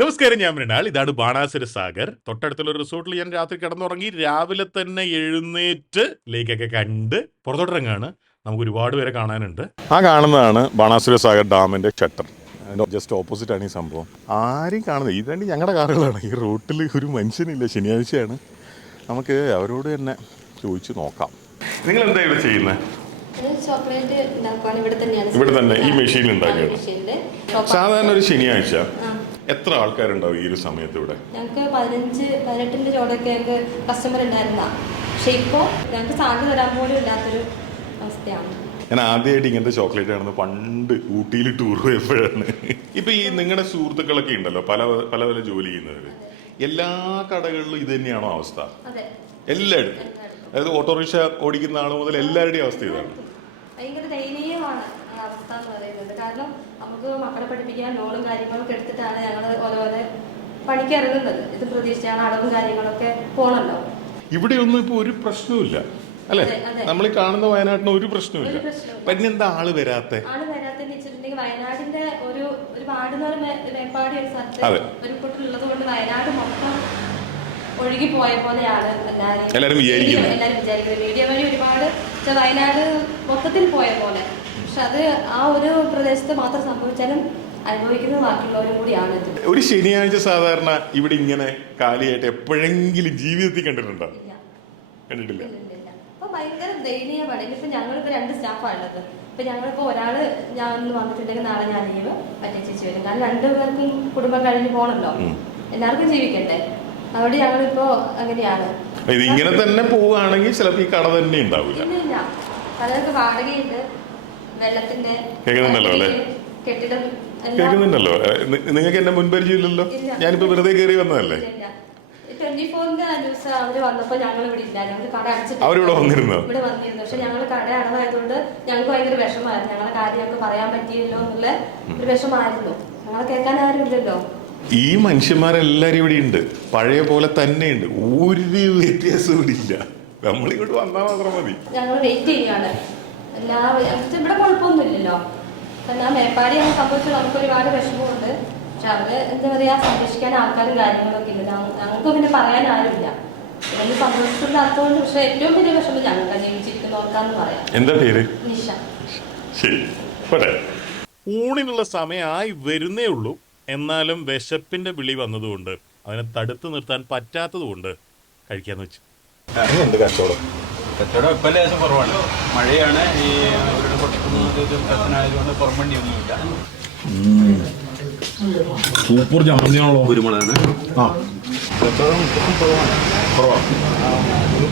നമസ്കാരം, ഞാൻ മൃണാൾ. ഇതാണ് ബാണാസുര സാഗർ. തൊട്ടടുത്തുള്ള ഒരു റിസോർട്ടിൽ ഞാൻ രാത്രി കിടന്നുറങ്ങി. രാവിലെ തന്നെ എഴുന്നേറ്റ് ലേക്കൊക്കെ കണ്ട് പുറത്തോട്ടിറങ്ങാണ്. നമുക്ക് ഒരുപാട് പേരെ കാണാനുണ്ട്. ആ കാണുന്നതാണ് ബാണാസുര സാഗർ ഡാമിന്റെ ഷട്ടർ. ജസ്റ്റ് ഓപ്പോസിറ്റ് ആണ് ഈ സംഭവം. ആരും കാണുന്നത് ഇതാണ്ട് ഞങ്ങളുടെ കാറുകളാണ്. ഈ റൂട്ടിൽ ഒരു മനുഷ്യനില്ല. ശനിയാഴ്ചയാണ്. നമുക്ക് അവരോട് തന്നെ ചോദിച്ചു നോക്കാം. നിങ്ങൾ എന്താ ഇവിടെ ചെയ്യുന്നത്? ഇവിടെ തന്നെ ഈ മെഷീനിൽ ഉണ്ടാക്കിയാണ്. സാധാരണ ഒരു ശനിയാഴ്ച എത്ര ആൾക്കാരുണ്ടാവും ഈ ഒരു സമയത്ത് ഇവിടെ? ഞങ്ങൾക്ക് 15-18 ചോടൊക്കെ ഞങ്ങൾക്ക് കസ്റ്റമർ ഉണ്ടായിരുന്ന, പക്ഷെ ഇപ്പോൾ ഞങ്ങൾക്ക് സാധ്യത തരാൻ പോലും ഇല്ലാത്തൊരു അവസ്ഥയാണ്. ഞാൻ ആദ്യമായിട്ട് ഇങ്ങനത്തെ ചോക്ലേറ്റ് ആണെന്ന് പണ്ട് ഊട്ടിയിൽ ടൂർ പോയപ്പോഴാണ്. ഇപ്പൊ ഈ നിങ്ങളുടെ സുഹൃത്തുക്കളൊക്കെ ഉണ്ടല്ലോ, പല പല ജോലി ചെയ്യുന്നവര്, എല്ലാ കടകളിലും ഇത് തന്നെയാണോ അവസ്ഥ? എല്ലായിടത്തും, അതായത് ഓട്ടോറിക്ഷ ഓടിക്കുന്ന ആൾ മുതൽ എല്ലാവരുടെയും അവസ്ഥ ഇതാണ്. ഭയങ്കര ദയനീയമാണ് അവസ്ഥ എന്ന് പറയുന്നത്. കാരണം നമുക്ക് മക്കളെ പഠിപ്പിക്കാൻ ലോണും കാര്യങ്ങളൊക്കെ എടുത്തിട്ടാണ് ഞങ്ങൾ ഓരോരോ പണിക്ക് ഇറങ്ങുന്നത്. ഇത് പ്രതീക്ഷിച്ചാണ് അടവും കാര്യങ്ങളൊക്കെ പോണല്ലോ. ഇവിടെ ഒന്നും ഇപ്പൊ ഒരു പ്രശ്നവുമില്ല അല്ലെ? നമ്മൾ കാണുന്ന വയനാട്ടിന് ഒരു പ്രശ്നവുമില്ല. പിന്നെ എന്താ ആള് വരാത്തെന്ന് വെച്ചിട്ടുണ്ടെങ്കിൽ വയനാടിന്റെ ഒരു വാർഡ് എന്ന് പറയുന്ന മേപ്പാടി ഒരു സ്ഥലത്ത് ഒരു കുട്ടിലുള്ളത് കൊണ്ട് വയനാട് മൊത്തം ഒഴുകി പോയ പോലെയാണ് എല്ലാവരും വിചാരിക്കുന്നത്. മീഡിയ വഴി ഒരുപാട് വയനാട് മൊത്തത്തിൽ പോയ പോലെ. പക്ഷെ അത് ആ ഒരു പ്രദേശത്ത് മാത്രം സംഭവിച്ചാലും അനുഭവിക്കുന്നത് ബാക്കിയുള്ളവരും കൂടിയാണ്. ഒരു ശനിയാഴ്ച സാധാരണ ഇവിടെ ഇങ്ങനെ കാലിയായിട്ട് എപ്പോഴെങ്കിലും ജീവിതത്തിൽ കണ്ടിട്ടുണ്ടോ? കണ്ടിട്ടില്ല. അപ്പൊ ഭയങ്കര ദയനീയമാണ്. ഇനിയിപ്പോ ഞങ്ങളിപ്പോ 2 സ്റ്റാഫാണുള്ളത്. ഇപ്പൊ ഞങ്ങളിപ്പോ ഒരാള് ഞാൻ ഒന്ന് വന്നിട്ടുണ്ടെങ്കിൽ നാളെ ഞാൻ ലീവ്, മറ്റേ ചേച്ചി വരും. കാരണം 2 പേർക്കും കുടുംബം കഴിഞ്ഞ് പോകണല്ലോ, എല്ലാവർക്കും ജീവിക്കട്ടെ. അവിടെ ഞങ്ങളിപ്പോ അങ്ങനെയാണ്. ഇങ്ങനെ തന്നെ പോവുകയാണെങ്കിൽ ചിലപ്പോൾ ഈ കട തന്നെ ഉണ്ടാവില്ല. ഇല്ല, പലർക്ക് വാടകയുണ്ട്, വെള്ളത്തിന്റെ കെട്ടിടം. കേൾക്കുന്നുണ്ടല്ലോ. നിങ്ങൾക്ക് എന്നെ മുൻപരിചയമില്ലല്ലോ. ഞാനിപ്പോ വെറുതെ കയറി വന്നതല്ലേ. 24-ന്റെ ദിവസം അവര് വന്നപ്പോ ഞങ്ങൾ ഇവിടെ ഇല്ല. ഞങ്ങൾ കട അടച്ചിട്ട് അവരിവിടെ വന്നിരുന്നു. പക്ഷെ ഞങ്ങൾ കട അടവായതുകൊണ്ട് ഞങ്ങൾക്ക് ഭയങ്കര വിഷമമായിരുന്നു. ഞങ്ങളെ കാര്യം ഞങ്ങൾക്ക് പറയാൻ പറ്റിയല്ലോ എന്നുള്ള ഒരു വിഷമായിരുന്നു. ഞങ്ങളെ കേൾക്കാൻ ആരും ഇല്ലല്ലോ. ഈ മനുഷ്യന്മാരെല്ലാരും ഇവിടെ ഉണ്ട്, പഴയ പോലെ തന്നെയുണ്ട്. ഒരു വ്യത്യാസവും ഇവിടെ ഇല്ല. നമ്മളിങ്ങോട്ട് വന്നാൽ മാത്രം മതി. ഞങ്ങൾ വെയിറ്റ് ചെയ്യാണ്. ഇവിടെ കുഴപ്പമൊന്നുമില്ലല്ലോ. എന്നാൽ മേപ്പാടി അങ്ങനെ സംഭവിച്ചു നമുക്ക് ഒരുപാട് വിഷമമുണ്ട്. പക്ഷെ അവര് എന്താ പറയാ, സംരക്ഷിക്കാൻ ആൾക്കാരും കാര്യങ്ങളൊക്കെ ഇല്ല. ഞങ്ങൾക്ക് പിന്നെ പറയാൻ ആരുമില്ല. ഇതൊന്നും സംഭവിച്ചിട്ടുണ്ടാത്തതുകൊണ്ട്. പക്ഷെ ഏറ്റവും വലിയ വിഷമം ഞങ്ങൾക്ക് ജീവിച്ചിരിക്കുന്നവർക്കാന്ന് പറയാം. എന്താ പേര്? നിഷ. ശരി, ഊണിനുള്ള സമയമായി വരുന്നേ ഉള്ളൂ. എന്നാലും വിശപ്പിന്റെ വിളി വന്നതുകൊണ്ട് അതിനെ തടുത്തു നിർത്താൻ പറ്റാത്തതുകൊണ്ട് കഴിക്കാന്ന് വെച്ചു. കച്ചവടം ഇപ്പം ലേശം കുറവാണ്. മഴയാണ്. ഈ അവരുടെ പൊട്ടിക്കുന്നത് പ്രശ്നമായതുകൊണ്ട് പുറമണ്ടിയൊന്നുമില്ല. സൂപ്പർ ചമ്മന്തിയാണല്ലോ. കുരുമുളകാണ്. ആ, കച്ചവടം കുറവാണ്.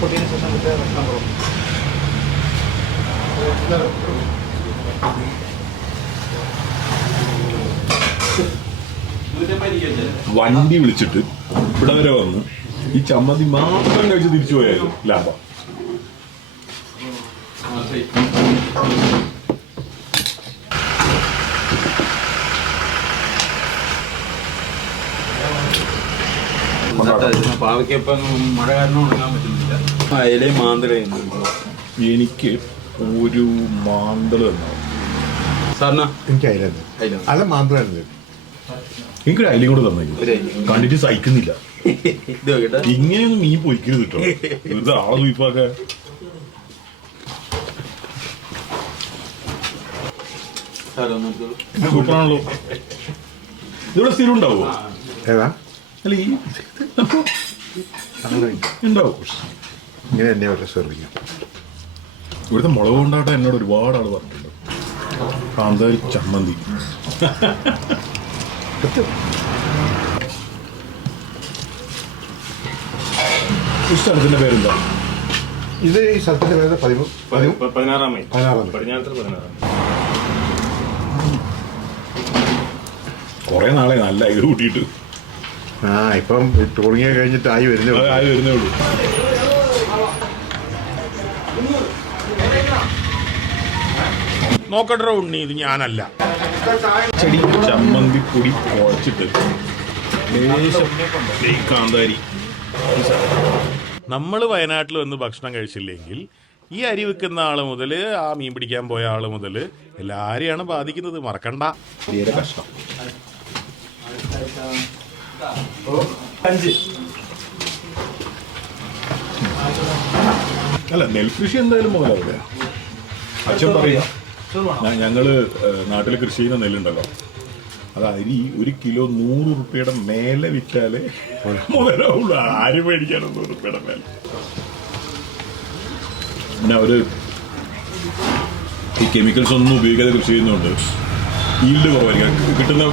പൊട്ടിയതിന് ശേഷം പ്രശ്നം കുറവ്. വണ്ടി വിളിച്ചിട്ട് ഇവിടെ വരെ വന്ന് ഈ ചമ്മന്തി മാത്രം കഴിച്ച് തിരിച്ചു പോയാലും ലാഭം. പാവയ്ക്കപ്പം മഴ കാരണം ഉണങ്ങാൻ പറ്റുന്നില്ല. അയലയും മാന്തളയും എനിക്ക് ഒരു മാന്തള് തന്നാവും. സാറിനാ? എനിക്ക് അല്ല മാന്തളായിരുന്നു. എനിക്കൊരു അയലയും കൂടെ തന്നെ കണ്ടിട്ട് സഹിക്കുന്നില്ല. ഇങ്ങനെയൊന്നും മീൻ പൊയ്ക്കരുത് കേട്ടോ, വെറുതെ ആളെ സൂപ്പാക്കാൻ. സൂപ്പറാണല്ലോ. ഇതിവിടെ സ്ഥിരം ഉണ്ടാവോ? ഏതാ? അല്ല, ഈ ഉണ്ടാവും. ഇങ്ങനെ എന്നെ അവരുടെ സെർവിങ്. ഇവിടുത്തെ മുളക് കൊണ്ടാട്ടം എന്നോട് ഒരുപാട് ആള് പറഞ്ഞിട്ടുണ്ട്. കാന്താരി ചമ്മന്തി. ഈ സ്ഥലത്തിന്റെ പേരെന്താ? ഇത് ഈ സ്ഥലത്തിന്റെ പേര് 16 മൈൽ. കൊറേ നാളെ നല്ല ഇത് കൂട്ടിയിട്ട്. ഇപ്പം തുടങ്ങിയ കഴിഞ്ഞിട്ട് ആയി വരുന്നേ ഉള്ളൂ. നോക്കട്ടെ ഉണ്ണി, ഇത് ഞാനല്ല. ചെടി ചമ്മന്തിപ്പൊടി കുഴച്ചിട്ട് കാന്താരി. നമ്മൾ വയനാട്ടിൽ വന്ന് ഭക്ഷണം കഴിച്ചില്ലെങ്കിൽ ഈ അരി വെക്കുന്ന ആള് മുതൽ ആ മീൻ പിടിക്കാൻ പോയ ആള് മുതൽ എല്ലാരെയാണ് ബാധിക്കുന്നത്. മറക്കണ്ട. തീരെ കഷ്ടം. അല്ല, നെൽകൃഷി എന്തായാലും മുതലാവില്ല. അച്ഛൻ പറയാം, ഞങ്ങള് നാട്ടിൽ കൃഷി ചെയ്യുന്ന നെല്ലുണ്ടല്ലോ, അത് അരി 1 കിലോ 100 റുപ്യയുടെ മേലെ വിറ്റാലേ മുതലാവുള്ളൂ. ആര് മേടിക്കാനോ 100 റുപ്യയുടെ മേലെ. പിന്നെ അവര് ഈ കെമിക്കൽസ് ഒന്നും ഉപയോഗിക്കാതെ കൃഷി ചെയ്യുന്നതുകൊണ്ട് ഈൽഡ് കുറവായിരിക്കും, കിട്ടുന്ന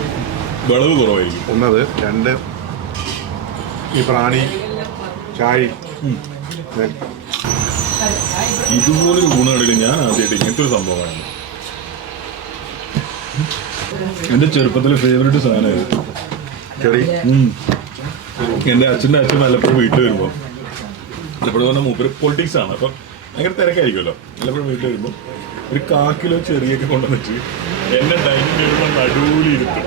വിളവ് കുറവായിരിക്കും. ഒന്നത്. 2, ഈ പ്രാണി ചാഴി ഇതുപോലൊരു ഗുണമാണെങ്കിൽ ഞാൻ ആദ്യമായിട്ട് ഇങ്ങനത്തെ ഒരു സംഭവമാണ്. എന്റെ ചെറുപ്പത്തിലെ ഫേവറേറ്റ് സാധനമായിരുന്നു ചെടി. എന്റെ അച്ഛൻ്റെ അച്ഛൻ വല്ലപ്പോഴും വീട്ടിൽ വരുമ്പോൾ, വല്ലപ്പോഴും പറഞ്ഞാൽ മൂപ്പര് പൊളിറ്റിക്സ് ആണ്, അപ്പം ഭയങ്കര തിരക്കായിരിക്കുമല്ലോ. വല്ലപ്പോഴും വീട്ടിൽ വരുമ്പോൾ ഒരു 1/4 കിലോ ചെറിയൊക്കെ കൊണ്ടുവന്നിട്ട് എന്നെ ഡൈനിങ് ടേബിളിൽ നടുവിൽ ഇരുത്തും.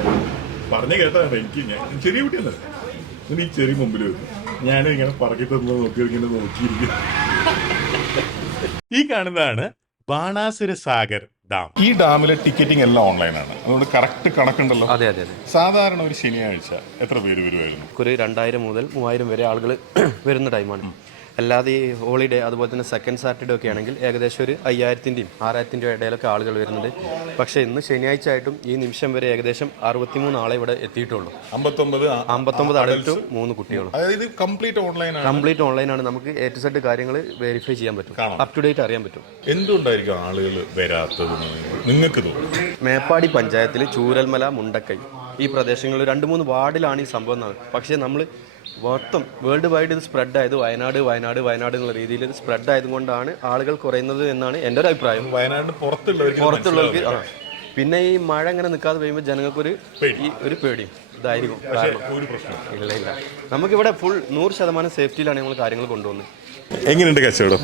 പറഞ്ഞു കേട്ടതാണ് എനിക്ക്. ഞാൻ ചെറിയ കുട്ടിയല്ലേ, ഇനി ഈ ചെറിയ മുമ്പിൽ വരും, ഞാനും ഇങ്ങനെ പറക്കി തന്നു ഇങ്ങനെ നോക്കിയിരിക്കും. ഈ കാണുന്നതാണ് ബാണാസുര സാഗർ ഡാം. ഈ ഡാമിലെ ടിക്കറ്റിംഗ് എല്ലാം ഓൺലൈനാണ്, അതുകൊണ്ട് കറക്റ്റ് കണക്കുണ്ടല്ലോ. അതെ അതെ അതെ. സാധാരണ ഒരു ശനിയാഴ്ച എത്ര പേര് വരുമായിരുന്നു? ഒരു 2000 മുതൽ 3000 വരെ ആളുകൾ വരുന്ന ടൈമാണ്. അല്ലാതെ ഈ ഹോളിഡേ അതുപോലെ തന്നെ സെക്കൻഡ് സാറ്റർഡേ ഒക്കെ ആണെങ്കിൽ ഏകദേശം ഒരു 5000-ൻ്റെയും 6000-ൻ്റെയും ഇടയിലൊക്കെ ആളുകൾ വരുന്നുണ്ട്. പക്ഷേ ഇന്ന് ശനിയാഴ്ച ആയിട്ടും ഈ നിമിഷം വരെ ഏകദേശം 63 ആളെ ഇവിടെ എത്തിയിട്ടുള്ളൂ. 59 അഡൽട്ടും 3 കുട്ടികളും. അതായത് കംപ്ലീറ്റ് ഓൺലൈനാണ്. നമുക്ക് A to Z കാര്യങ്ങൾ വെരിഫൈ ചെയ്യാൻ പറ്റും, അപ് ടു ഡേറ്റ് അറിയാൻ പറ്റും. എന്തുകൊണ്ടായിരിക്കും ആളുകൾ വരാത്തത് നിങ്ങൾക്ക് തോന്നുന്നു? മേപ്പാടി പഞ്ചായത്തിൽ ചൂരൽമല, മുണ്ടക്കൈ ഈ പ്രദേശങ്ങളിൽ 2-3 വാർഡിലാണ് ഈ സംഭവം നടന്നത്. പക്ഷേ നമ്മൾ മൊത്തം വേൾഡ് വൈഡ് ഇത് സ്പ്രെഡ് ആയത് വയനാട് എന്നുള്ള രീതിയിൽ ഇത് സ്പ്രെഡ് ആയതുകൊണ്ടാണ് ആളുകൾ കുറയുന്നത് എന്നാണ് എൻ്റെ ഒരു അഭിപ്രായം. വയനാടിന് പുറത്തുള്ളവർക്ക് പിന്നെ ഈ മഴ ഇങ്ങനെ നിൽക്കാതെ കഴിയുമ്പോൾ ജനങ്ങൾക്കൊരു ഒരു പേടിയും ഇതായിരിക്കും. ഇല്ല, നമുക്കിവിടെ ഫുൾ 100% സേഫ്റ്റിയിലാണ് നമ്മൾ കാര്യങ്ങൾ കൊണ്ടുവന്നത്. എങ്ങനെയുണ്ട് കച്ചവടം?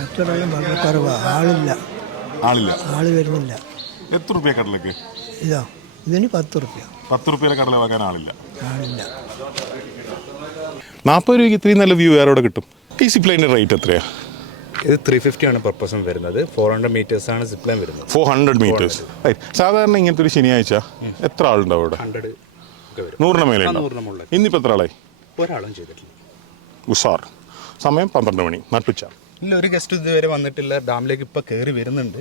ആളില്ല, ആള് വരുന്നില്ല. എത്ര റുപ്യ കടലൊക്കെ? ഇതിന് 10 റുപ്യ. 10 റുപ്യയിലെ കടല വാങ്ങാൻ ആളില്ല. 40 രൂപയ്ക്ക് ഇത്രയും നല്ല വ്യൂ വേറെ കിട്ടും. ഈ സിപ്ലൈൻ്റെ റേറ്റ് എത്രയാണ്? ഇത് 350 ആണ് പെർ പേഴ്സൺ വരുന്നത്. 400 മീറ്റേഴ്സാണ് സിപ്ലൈൻ വരുന്നത്. 400 മീറ്റേഴ്സ്. സാധാരണ ഇങ്ങനത്തെ ഒരു ശനിയാഴ്ച എത്ര ആളുണ്ടാവും അവിടെ? 100 ഒക്കെ വരും. 100 മേലെ. ഇന്നിപ്പോൾ എത്ര ആളായി? ഒരാളും ചെയ്തിട്ടില്ല. ഉഷാർ. സമയം 12 മണി, നട്ടുച്ച. ഇല്ല, ഒരു ഗസ്റ്റ് ഇതുവരെ വന്നിട്ടില്ല. ഡാമിലേക്ക് ഇപ്പോൾ കയറി വരുന്നുണ്ട്.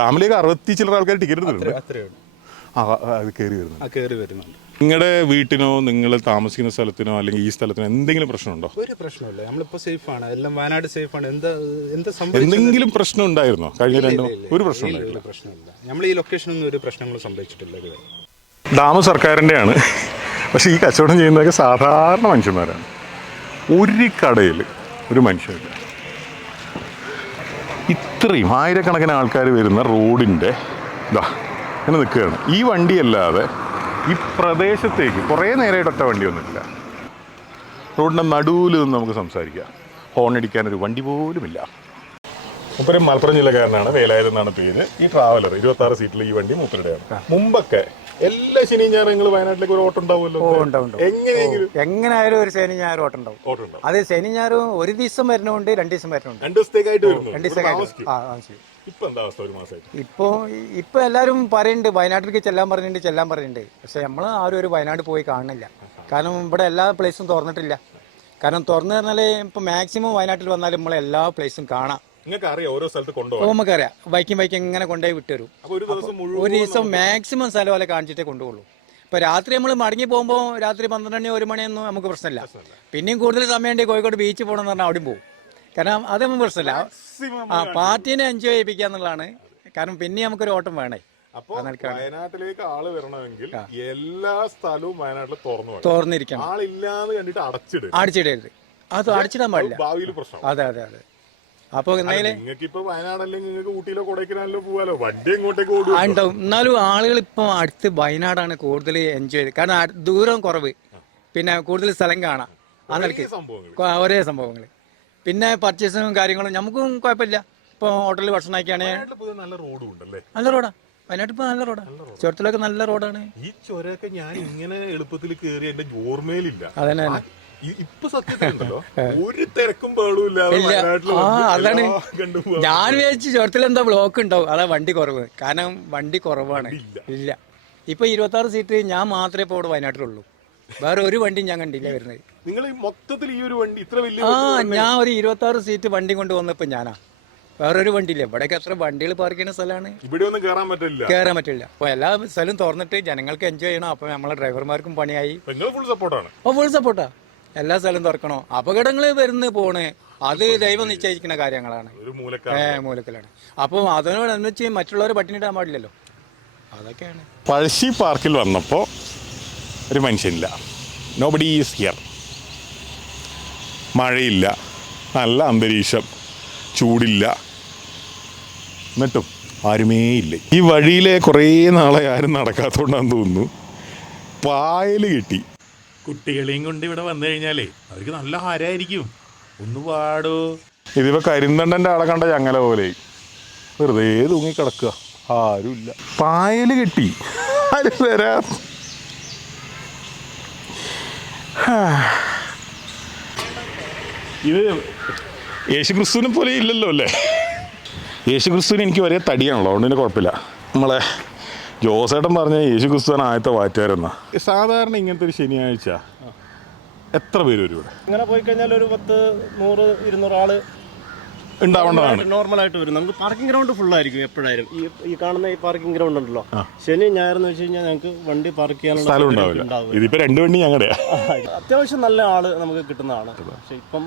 ഡാമിലേക്ക് 60 ചില്ലറ ആൾക്കാർ ടിക്കറ്റ് എടുത്തിട്ടുണ്ട്. അത്രയേ ഉള്ളൂ. അത് കയറി വരുന്നുണ്ട്. കയറി വരുന്നുണ്ട്. നിങ്ങളുടെ വീട്ടിനോ നിങ്ങൾ താമസിക്കുന്ന സ്ഥലത്തിനോ അല്ലെങ്കിൽ ഈ സ്ഥലത്തിനോ എന്തെങ്കിലും പ്രശ്നമുണ്ടോ? ഒരു പ്രശ്നമില്ല, നമ്മളിപ്പോൾ സേഫാണ്. എല്ലാം വയനാട് സേഫാണ്. എന്തെങ്കിലും പ്രശ്നം ഉണ്ടായിരുന്നോ കഴിഞ്ഞ ഒരു പ്രശ്നമില്ല? നമ്മൾ ഈ ലൊക്കേഷനൊന്നും ഒരു പ്രശ്നങ്ങളും സംഭവിച്ചിട്ടില്ല ഇതുവരെ. ഡാം സർക്കാരിൻ്റെയാണ്, പക്ഷേ ഈ കച്ചവടം ചെയ്യുന്നതൊക്കെ സാധാരണ മനുഷ്യന്മാരാണ്. ഒരു കടയിൽ ഒരു മനുഷ്യരില്ല. ഇത്രയും ആയിരക്കണക്കിന് ആൾക്കാർ വരുന്ന റോഡിൻ്റെ ഇതാ ഇങ്ങനെ നിൽക്കുകയാണ്. ഈ വണ്ടിയല്ലാതെ ഈ പ്രദേശത്തേക്ക് കുറേ നേരമായിട്ട് ഒറ്റ വണ്ടി വന്നിട്ടില്ല. റോഡിൻ്റെ നടുവിൽ നിന്ന് നമുക്ക് സംസാരിക്കാം. ഹോൺ അടിക്കാനൊരു വണ്ടി പോലുമില്ല. മൂപ്പര് മലപ്പുറം ജില്ലക്കാരനാണ്, വേലായുധ എന്നാണ് പേര്. ഈ ട്രാവലർ 26 സീറ്റിൽ ഈ വണ്ടി മൂപ്പരുടെയാണ്. മുമ്പൊക്കെ എല്ലാ ശനി ഞായറും വയനാട്ടിലേക്ക് ഒരു ഓട്ടം ഉണ്ടാവുമല്ലോ. എങ്ങനെയായാലും ഒരു ശനി ഞായർ ഓട്ടം ഉണ്ടാവും. അത് ശനി ഞായറും ഒരു ദിവസം വരുന്നുണ്ട്, 2 ദിവസം വരുന്നുണ്ട്. 2 ദിവസത്തേക്കായിട്ട് വരുന്നു. 2 ദിവസത്തേക്കായിട്ട്. ഇപ്പൊ എന്താ അവസ്ഥ? ഒരു മാസമായിട്ട് ഇപ്പൊ എല്ലാരും പറയുന്നുണ്ട് വയനാട്ടിലേക്ക് ചെല്ലാൻ പറഞ്ഞിട്ടുണ്ട്. പക്ഷെ നമ്മൾ ആരും ഒരു വയനാട് പോയി കാണുന്നില്ല. കാരണം ഇവിടെ എല്ലാ പ്ലേസും തുറന്നിട്ടില്ല. കാരണം തുറന്നു പറഞ്ഞാല് ഇപ്പൊ മാക്സിമം വയനാട്ടിൽ വന്നാലും നമ്മളെ എല്ലാ പ്ലേസും കാണാം. ഓരോ സ്ഥലത്ത് കൊണ്ടുപോകും. നമുക്കറിയാം, ബൈക്കും എങ്ങനെ കൊണ്ടുപോയി വിട്ടുതരും. ഒരു ദിവസം മാക്സിമം സ്ഥലം പോലെ കാണിച്ചിട്ടേ കൊണ്ടുപോകുള്ളൂ. ഇപ്പൊ രാത്രി നമ്മൾ മടങ്ങി പോകുമ്പോൾ രാത്രി 12 1 മണിയൊന്നും നമുക്ക് പ്രശ്നമില്ല. പിന്നെയും കൂടുതൽ സമയം ഉണ്ടെങ്കിൽ കോഴിക്കോട് ബീച്ച് പോകണമെന്ന് പറഞ്ഞാൽ അവിടെയും പോകും. കാരണം അതൊന്നും പ്രശ്നമില്ല. പാർട്ടീനെ എൻജോയ് ചെയ്യിപ്പിക്കുക എന്നുള്ളതാണ്. കാരണം പിന്നെ നമുക്കൊരു ഓട്ടം വേണേ. വയനാട്ടിലേക്ക് ആള് വരണമെങ്കിൽ എല്ലാ സ്ഥലവും വയനാട്ടിൽ തുറന്നിരിക്കണം. ആളില്ലാന്ന് കണ്ടിട്ട് അടച്ചിടരുത്. അത് അടച്ചിടാൻ പാടില്ല. ഭാവിയിൽ പ്രശ്നം. അതെ. അപ്പൊ നിങ്ങൾക്ക് വയനാടല്ലെങ്കിൽ നിങ്ങൾക്ക് ഊട്ടിയിലോ കൊടൈക്കനാലിലോ പോവാലോ, വണ്ടി എങ്ങോട്ടേക്ക് ഉണ്ടാവും. എന്നാലും ആളുകൾ ഇപ്പൊ അടുത്ത് വയനാടാണ് കൂടുതൽ എൻജോയ് ചെയ്ത്. കാരണം ദൂരം കുറവ്, പിന്നെ കൂടുതൽ സ്ഥലം കാണാം. ആ നിലയ്ക്ക് ഒരേ സംഭവങ്ങൾ. പിന്നെ പർച്ചേസിങ്ങും കാര്യങ്ങളും നമുക്കും കുഴപ്പമില്ല. ഇപ്പൊ ഹോട്ടലിൽ ഭക്ഷണം കഴിക്കുകയാണെങ്കിൽ നല്ല റോഡും ഉണ്ടല്ലേ? നല്ല റോഡാ. വയനാട്ടിൽ ഇപ്പൊ നല്ല റോഡാണ്. ചുരത്തിലൊക്കെ നല്ല റോഡാണ്. ഈ ചുരമൊക്കെ ഞാൻ ഇങ്ങനെ എളുപ്പത്തിൽ കയറി എന്റെ ഓർമ്മയിലില്ല. അതന്നെ ഇപ്പൊ സത്യത്തിലുണ്ടല്ലോ ഒരു തിരക്കും പേളുമില്ലാതെ അതാണ് ഞാൻ വിചാരിച്ചു ചുരത്തിൽ എന്താ ബ്ലോക്ക് ഉണ്ടാവും. അതാ വണ്ടി കുറവ്. കാരണം വണ്ടി കുറവാണ്. ഇല്ല, ഇപ്പൊ 26 സീറ്റ് ഞാൻ മാത്രമേ ഇപ്പൊ ഇവിടെ വയനാട്ടിലുള്ളൂ. വേറെ ഒരു വണ്ടിയും ഞാൻ കണ്ടില്ല വരുന്നത്. നിങ്ങൾ മൊത്തത്തിൽ ഈ ഒരു വണ്ടി ഇത്ര വലിയ ഞാൻ ഒരു 26 സീറ്റ് വണ്ടി കൊണ്ട് വന്നപ്പോൾ ഞാനാ, വേറൊരു വണ്ടിയില്ല. ഇവിടെയൊക്കെ എത്ര വണ്ടികൾ പാർക്ക് ചെയ്യുന്ന സ്ഥലമാണ്. ഇവിടെ ഒന്നും കയറാൻ പറ്റില്ല. അപ്പോൾ എല്ലാ സ്ഥലവും തുറന്നിട്ട് ജനങ്ങൾക്ക് എൻജോയ് ചെയ്യണം. അപ്പോൾ നമ്മളെ ഡ്രൈവർമാർക്കും പണിയായി. ഫുൾ സപ്പോർട്ടാണ്. ഫുൾ സപ്പോർട്ടാ. എല്ലാ സ്ഥലവും തുറക്കണോ. അപകടങ്ങൾ വരുന്ന പോണ് അത് ദൈവം നിശ്ചയിക്കുന്ന കാര്യങ്ങളാണ്. മൂലക്കലാണ്. അപ്പോൾ അതിനോടനുബന്ധിച്ച് മറ്റുള്ളവർ പട്ടിണിയിടാൻ പാടില്ലല്ലോ. അതൊക്കെയാണ്. പഴശ്ശി പാർക്കിൽ വന്നപ്പോൾ ഒരു മനുഷ്യനില്ല. Nobody is here. മഴയില്ല, നല്ല അന്തരീക്ഷം, ചൂടില്ല, എന്നിട്ടും ആരുമേ ഇല്ല. ഈ വഴിയിലെ കുറേ നാളെ ആരും നടക്കാത്തതുകൊണ്ടാന്ന് തോന്നുന്നു പായൽ കിട്ടി. കുട്ടികളെയും കൊണ്ട് ഇവിടെ വന്നു കഴിഞ്ഞാലേ അവർക്ക് നല്ല ഹാരമായിരിക്കും. ഒന്ന് പാടോ. ഇതിപ്പോ കരിന്തണ്ടൻ്റെ ആളെ കണ്ട ചങ്ങല പോലെ വെറുതെ തൂങ്ങിക്കിടക്കുക, ആരുമില്ല. പായൽ കിട്ടി, ആരും വരാ. ഇത് യേശുക്രിസ്തുവിനെ പോലെ ഇല്ലല്ലോ അല്ലേ? യേശുക്രിസ്തുവിന് എനിക്ക് ഒരേ തടിയാണല്ലോ, അതുകൊണ്ട് തന്നെ കുഴപ്പമില്ല. നമ്മളെ ജോസേട്ടൻ പറഞ്ഞ യേശുക്രിസ്തുവിന് ആദ്യത്തെ വാറ്റുകാരെന്നാ. സാധാരണ ഇങ്ങനത്തെ ഒരു ശനിയാഴ്ച എത്ര പേര് വരും ഇവിടെ? ഇങ്ങനെ പോയി കഴിഞ്ഞാൽ ഒരു 10, 100, 200 ആള് ഉണ്ടാവേണ്ടതാണ്. നോർമലായിട്ട് വരും. നമുക്ക് പാർക്കിംഗ് ഗ്രൗണ്ട് ഫുള്ളായിരിക്കും എപ്പോഴായാലും. ഈ കാണുന്ന ഈ പാർക്കിംഗ് ഗ്രൗണ്ട് ഉണ്ടല്ലോ, ശനി ഞായറെന്ന് വെച്ച് കഴിഞ്ഞാൽ ഞങ്ങൾക്ക് വണ്ടി പാർക്ക് ചെയ്യാനുള്ള സ്ഥലം ഉണ്ടാവില്ല. ഇതിപ്പോ 2 വണ്ടി ഞങ്ങളുടെ അത്യാവശ്യം നല്ല ആള് നമുക്ക് കിട്ടുന്നതാണ്. പക്ഷെ ഇപ്പം